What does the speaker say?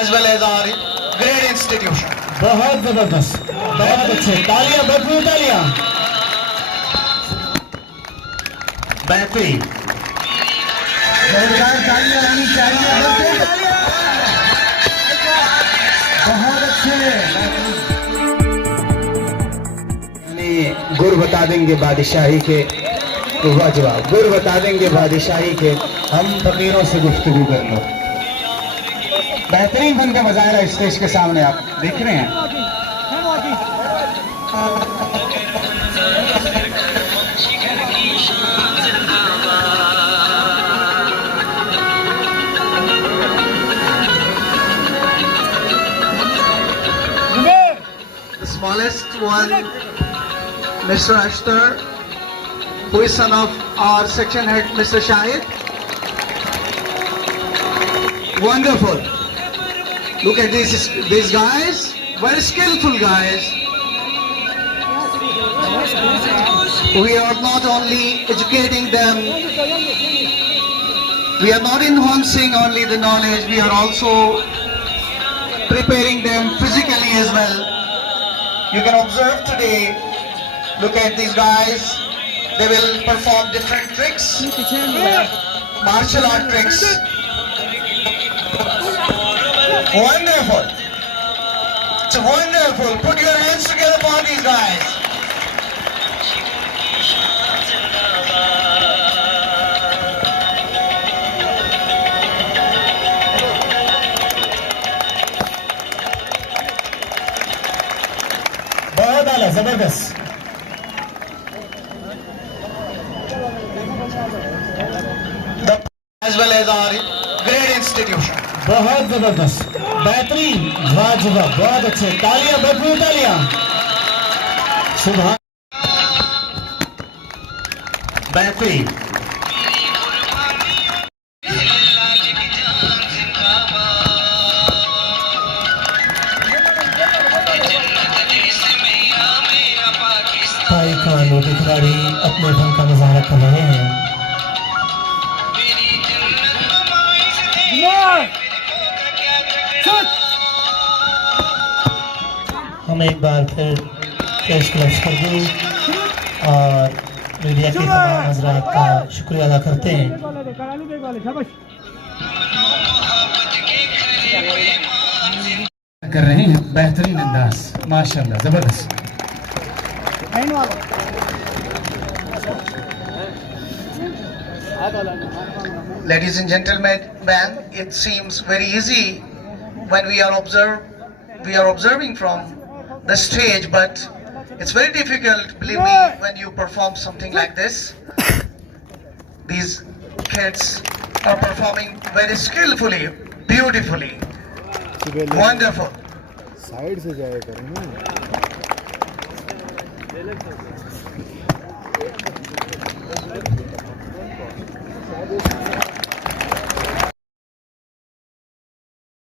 as well as our great institution. बहुत जबरदस्त, बहुत अच्छे, तालियां, भरपूर तालियां, बेहतरीन, जोरदार तालियां आनी चाहिए, भरपूर तालियां, बहुत अच्छे। गुर बता देंगे बादशाही के, वाजवाब गुर बता देंगे बादशाही के, हम फकीरों से गुफ्तगू कर लो। बेहतरीन फन का मुजाहरा स्टेज के सामने आप देख रहे हैं। The smallest one, Mr. Ashtar, who is son of our section head, Mr. Shahid. Wonderful. Look at these guys, very skillful guys. We are not only educating them, we are not enhancing only the knowledge, we are also preparing them physically as well. You can observe today, look at these guys, they will perform different tricks, martial art tricks. Wonderful. It's wonderful. Put your hands together for these guys. बहुत आला, जबरदस्त, As well as our great institution. बहुत जबरदस्त, बेहतरीन, वाजवाब, बहुत अच्छे, तालियां, भरपूर तालियां, सुबह, बेहतरीन, भाई खानों के खिलाड़ी अपने फन का मुजाहरा कर रहे हैं। हम एक बार फिर प्रेस क्लब स्कर्दू और मीडिया के तमाम हजरात का शुक्रिया अदा करते हैं। कर रहे हैं बेहतरीन अंदाज, माशाल्लाह, जबरदस्त। Ladies and gentlemen, it seems very easy when we are observing from the stage, but it's very difficult, believe me, when you perform something like this. These kids are performing very skillfully, beautifully, wonderful. Side से जाया करें ना।